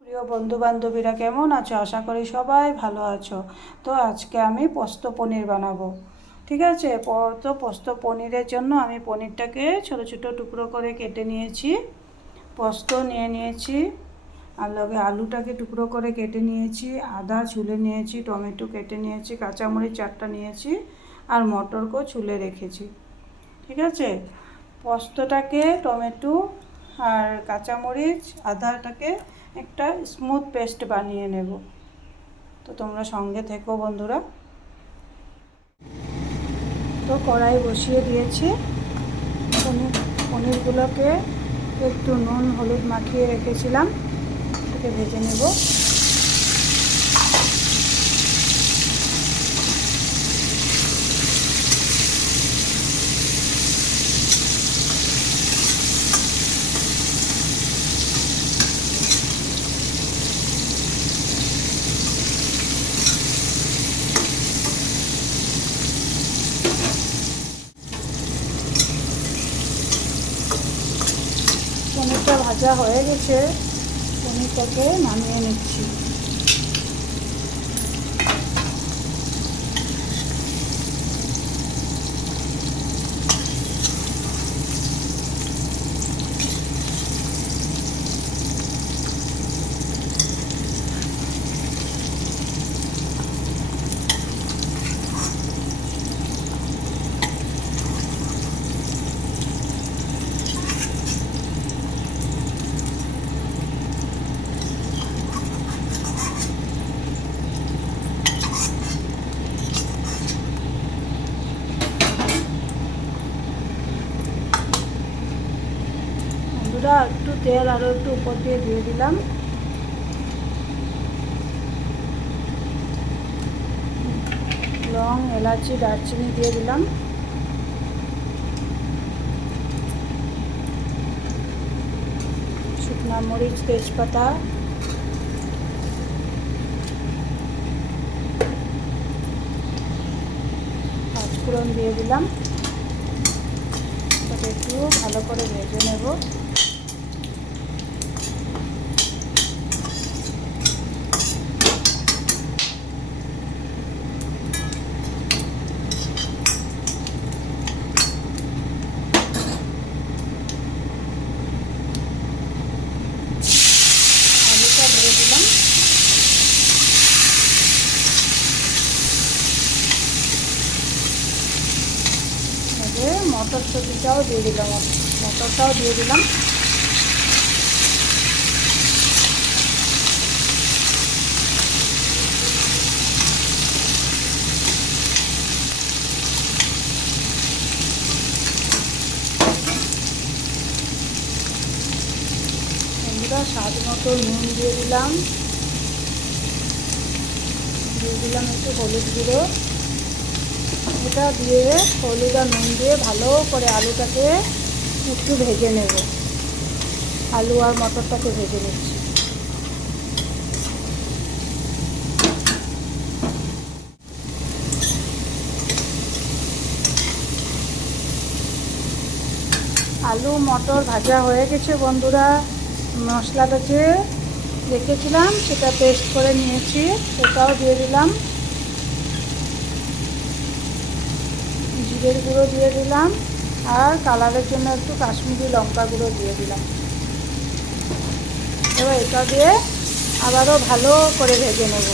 প্রিয় বন্ধু বান্ধবীরা কেমন আছো? আশা করি সবাই ভালো আছো। তো আজকে আমি পোস্ত পনির বানাবো। ঠিক আছে, তো পোস্ত পনিরের জন্য আমি পনিরটাকে ছোট ছোট টুকরো করে কেটে নিয়েছি, পোস্ত নিয়ে নিয়েছি, আর লগে আলুটাকে টুকরো করে কেটে নিয়েছি, আদা ছুলে নিয়েছি, টমেটো কেটে নিয়েছি, কাঁচামরিচ 4টা নিয়েছি, আর মটরকেও ছুলে রেখেছি। ঠিক আছে, পোস্তটাকে টমেটো আর কাঁচামরিচ আদাটাকে একটা স্মুথ পেস্ট বানিয়ে নেব। তো তোমরা সঙ্গে থেকো বন্ধুরা। তো কড়াই বসিয়ে দিয়েছি, পনিরগুলোকে একটু নুন হলুদ মাখিয়ে রেখেছিলাম, এটাকে ভেজে নেব। পনিরটা ভাজা হয়ে গেছে, পনিরটাকে নামিয়ে নিচ্ছি। একটু তেল আরও একটু উপর দিয়ে দিলাম। লং এলাচি দারচিনি দিয়ে দিলাম। শুকনো মরিচ তেজপাতা, পাঁচফোড়ন দিয়ে দিলাম। তবে একটু ভালো করে ভেজে নেব। আলুটা দিয়ে দিলাম। মটরশুঁটিটাও দিয়ে দিলাম, মটরটাও দিয়ে দিলাম। বন্ধুরা স্বাদ মতো নুন দিয়ে দিলাম, একটু হলুদ গুঁড়ো। এটা দিয়ে হলুদ আর নুন দিয়ে ভালো করে আলুটাকে একটু ভেজে নেব। আলু আর মটরটাকে ভেজে নিচ্ছি। আলু মটর ভাজা হয়ে গেছে বন্ধুরা। মশলাটা যে রেখেছিলাম সেটা পেস্ট করে নিয়েছি, সেটাও দিয়ে দিলাম। জিরের গুঁড়ো দিয়ে দিলাম, আর কালারের জন্য একটু কাশ্মীরি লঙ্কা গুঁড়ো দিয়ে দিলাম। এবার এটা দিয়ে আবারও ভালো করে ভেজে নেব।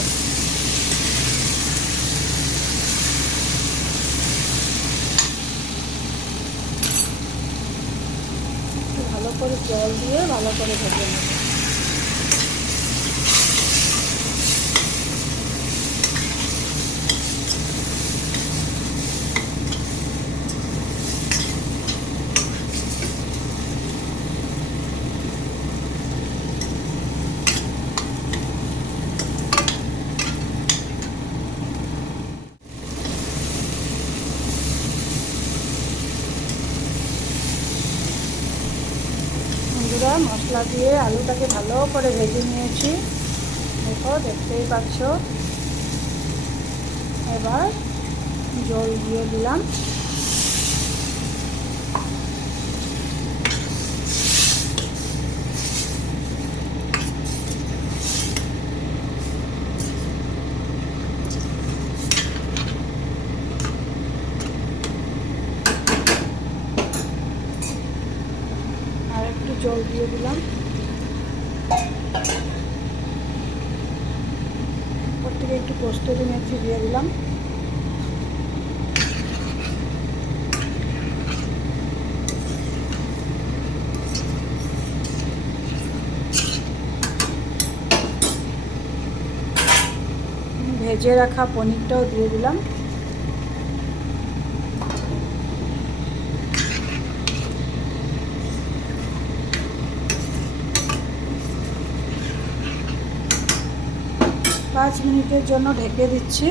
ভালো করে জল দিয়ে ভালো করে ভেজে নেব। মশলা দিয়ে আলুটাকে ভালো করে ভেজে নিয়েছি, দেখো দেখতেই পাচ্ছ। এবার জল দিয়ে দিলাম। জল দিয়ে দিলাম, ওর থেকে একটু কস্তুরি মেথি দিয়ে দিলাম, ভেজে রাখা পনিরটাও দিয়ে দিলাম, পাঁচ মিনিটের জন্য ঢেকে দিচ্ছি।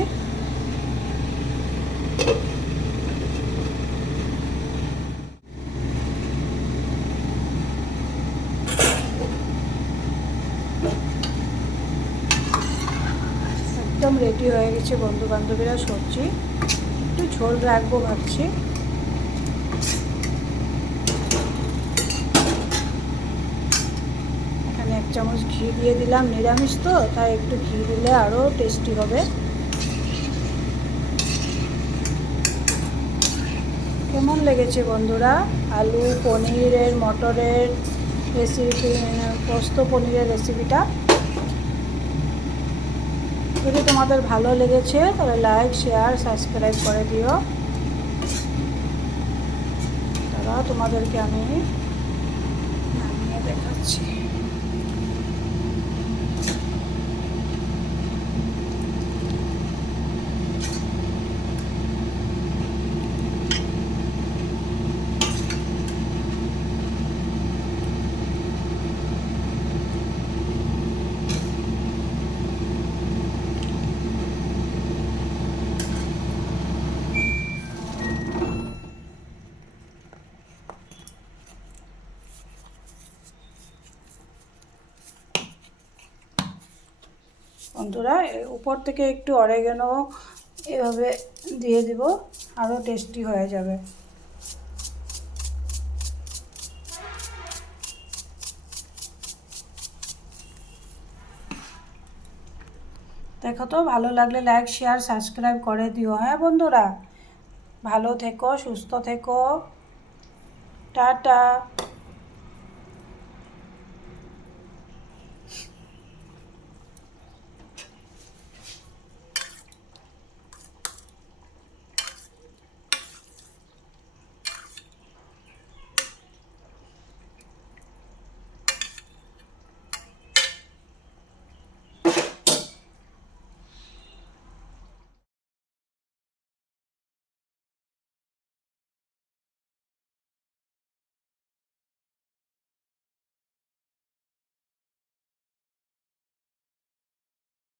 একদম রেডি হয়ে গেছে বন্ধু বান্ধবীরা সবজি। একটু ঝোল রাখবো ভাবছি। এখানে 1 চামচ ঘি দিয়ে দিলাম, নিরামিষ তো তাই একটু ঘি দিলে আরও টেস্টি হবে। কেমন লেগেছে বন্ধুরা আলু পনিরের মটরের রেসিপি, পোস্ত পনিরের রেসিপিটা? যদি তোমাদের ভালো লেগেছে তাহলে লাইক শেয়ার সাবস্ক্রাইব করে দিও। তারা তোমাদেরকে আমি নামিয়ে দেখাচ্ছি। বন্ধুরা উপর থেকে একটু অরিগ্যানো এভাবে দিয়ে দিব, আরও টেস্টি হয়ে যাবে। দেখো তো, ভালো লাগলে লাইক শেয়ার সাবস্ক্রাইব করে দিও। হ্যাঁ বন্ধুরা, ভালো থেকো, সুস্থ থেকো, টাটা।